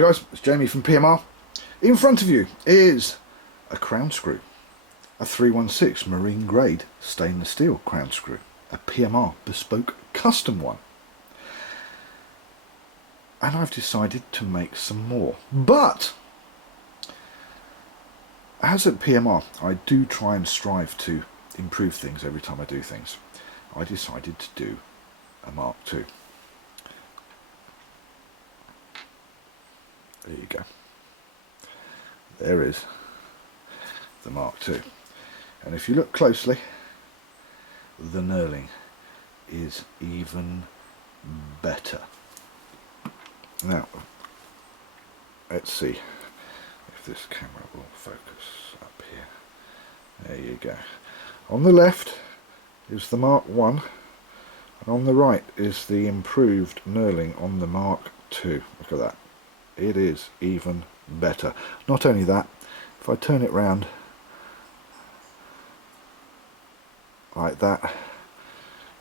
Hi guys, it's Jamie from PMR. In front of you is a crown screw, a 316 marine grade stainless steel crown screw, a PMR Bespoke custom one. And I've decided to make some more. But, as at PMR, I do try and strive to improve things every time I do things. I decided to do a Mark II. There you go. There is the Mark II. And if you look closely, the knurling is even better. Now, let's see if this camera will focus up here. There you go. On the left is the Mark I, and on the right is the improved knurling on the Mark II. Look at that. It is even better. Not only that, if I turn it round like that,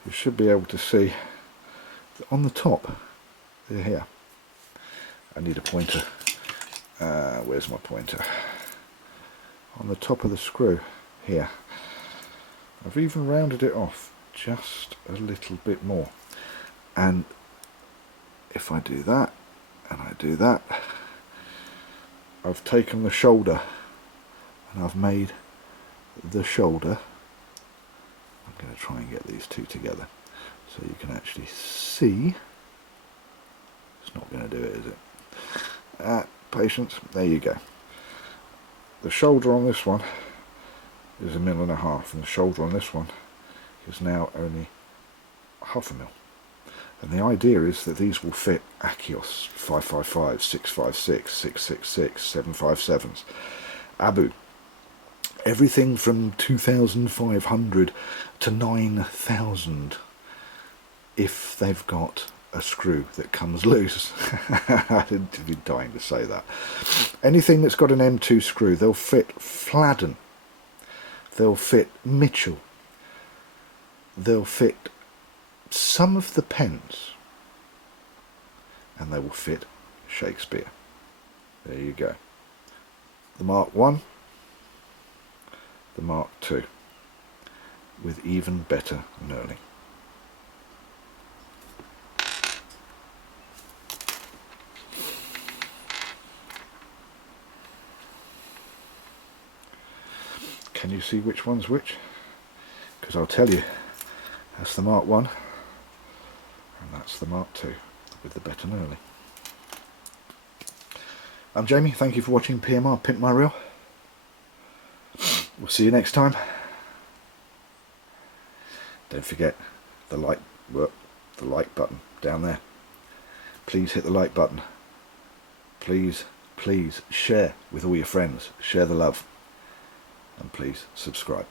you should be able to see that on the top, here, I need a pointer. Where's my pointer? On the top of the screw here, I've even rounded it off just a little bit more. And if I do that, and I do that, I've taken the shoulder and I've made the shoulder. I'm going to try and get these two together so you can actually see. It's not going to do it, is it? Patience. There you go. The shoulder on this one is 1.5 mil, and the shoulder on this one is now only 0.5 mil. And the idea is that these will fit Achios 555, 656, 666, 757s, Abu. Everything from 2,500 to 9,000 if they've got a screw that comes loose. I'd be dying to say that. Anything that's got an M2 screw, they'll fit Fladden, they'll fit Mitchell, they'll fit some of the pens, and they will fit Shakespeare. There you go. The Mark I, the Mark II, with even better knurling. Can you see which one's which? Because I'll tell you, that's the Mark I, and that's the Mark II with the better knurling. I'm Jamie, thank you for watching PMR Pimp My Reel. We'll see you next time. Don't forget the like button down there. Please hit the like button. Please share with all your friends. Share the love. And please subscribe.